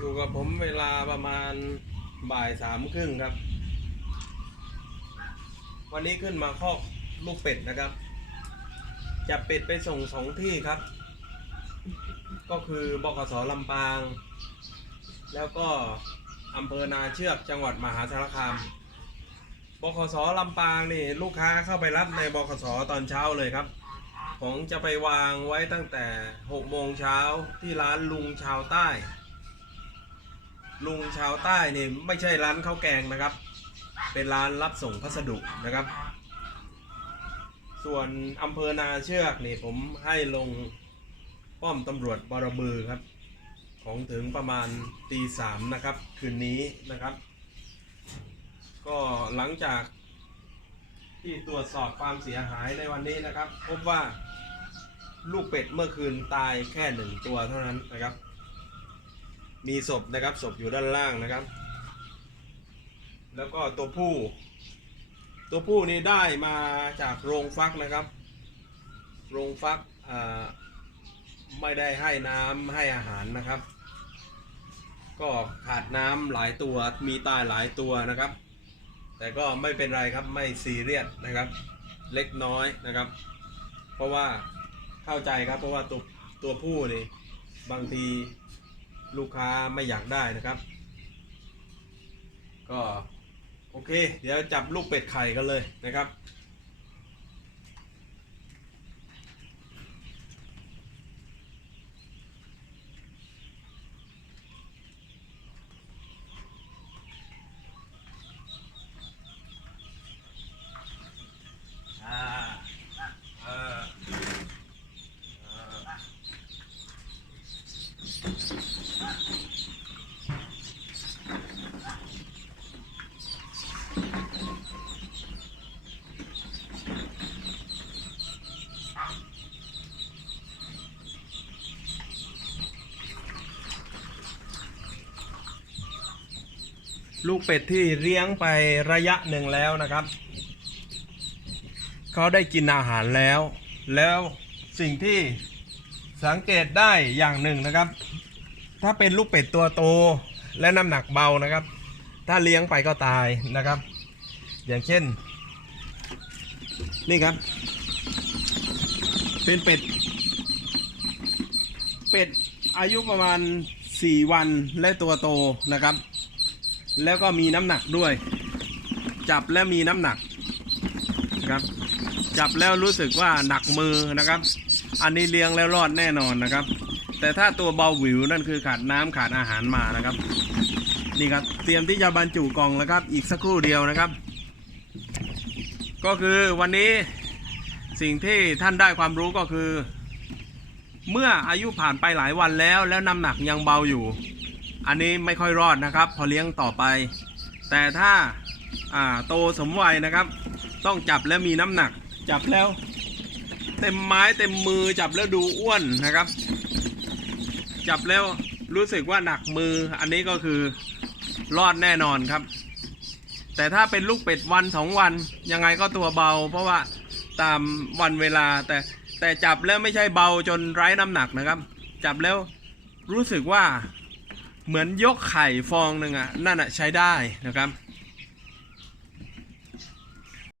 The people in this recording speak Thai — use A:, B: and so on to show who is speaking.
A: อยู่กับผมเวลาประมาณบ่ายสามครึ่งครับ วันนี้ขึ้นมาคอกลูกเป็ดนะครับ จะเป็ดไปส่งสองที่ครับ ก็คือบกสลำปาง แล้วก็อำเภอนาเชือกจังหวัดมหาสารคามบขสลำปางนี่ลูกค้าเข้าไปรับในบขสตอนเช้าเลยครับผมจะไปวางไว้ตั้งแต่6โมงเช้าที่ร้านลุงชาวใต้ ลุงชาวใต้เนี่ยไม่ใช่ร้านข้าวแกงนะครับ เป็นร้านรับส่งพัสดุนะครับ ส่วนอำเภอนาเชือกนี่ผมให้ลงป้อมตำรวจบารบือครับ ของถึงประมาณตีสามนะครับ คืนนี้นะครับ ก็หลังจากที่ตรวจสอบความเสียหายในวันนี้นะครับ พบว่าลูกเป็ดเมื่อคืนตายแค่หนึ่งตัวเท่านั้นนะครับ มีศพนะครับศพอยู่ด้านล่างนะครับ แล้วก็ตัวผู้ ตัวผู้นี่ได้มาจากโรงฟักนะครับ โรงฟักไม่ได้ให้น้ำให้อาหารนะครับ ก็ขาดน้ำหลายตัวมีตายหลายตัวนะครับ แต่ก็ไม่เป็นไรครับไม่ซีเรียสนะครับ เล็กน้อยนะครับ เพราะว่าเข้าใจครับเพราะว่าตัวตัวผู้นี่บางที ลูกค้าไม่อยากได้นะครับ ก็โอเค เดี๋ยวจับลูกเป็ดไข่กันเลยนะครับ อ่าเออเออ ลูกเป็ดที่เลี้ยงไประยะหนึ่งแล้วนะครับ เขาได้กินอาหารแล้ว แล้วสิ่งที่สังเกตได้อย่างหนึ่งนะครับ ถ้าเป็นลูกเป็ดตัวโตและน้ำหนักเบานะครับ ถ้าเลี้ยงไปก็ตายนะครับ อย่างเช่น นี่ครับ เป็นเป็ด เป็ดอายุประมาณ 4 วันและตัวโตนะครับ แล้วก็มีน้ำหนักด้วย จับแล้วมีน้ำหนักนะครับ จับแล้วรู้สึกว่าหนักมือนะครับ อันนี้เลี้ยงแล้วรอดแน่นอนนะครับ แต่ถ้าตัวเบาหวิวนั่นคือขาดน้ำขาดอาหารมานะครับ นี่ครับเตรียมที่จะบรรจุกล่องแล้วครับ อีกสักครู่เดียวนะครับ ก็คือวันนี้สิ่งที่ท่านได้ความรู้ก็คือ เมื่ออายุผ่านไปหลายวันแล้วแล้วน้ำหนักยังเบาอยู่ อันนี้ไม่ค่อยรอดนะครับ พอเลี้ยงต่อไป แต่ถ้าอ่าโตสมวัยนะครับ ต้องจับแล้วมีน้ำหนัก จับแล้ว เต็มไม้เต็มมือจับแล้วดูอ้วนนะครับ จับแล้วรู้สึกว่าหนักมือ อันนี้ก็คือรอดแน่นอนครับ แต่ถ้าเป็นลูกเป็ดวันสองวันยังไงก็ตัวเบา เพราะว่าตามวันเวลาแต่แต่จับแล้วไม่ใช่เบาจนไร้น้ำหนักนะครับ จับแล้วรู้สึกว่า เหมือนยกไข่ฟองหนึ่งอะนั่นอะใช้ได้นะครับ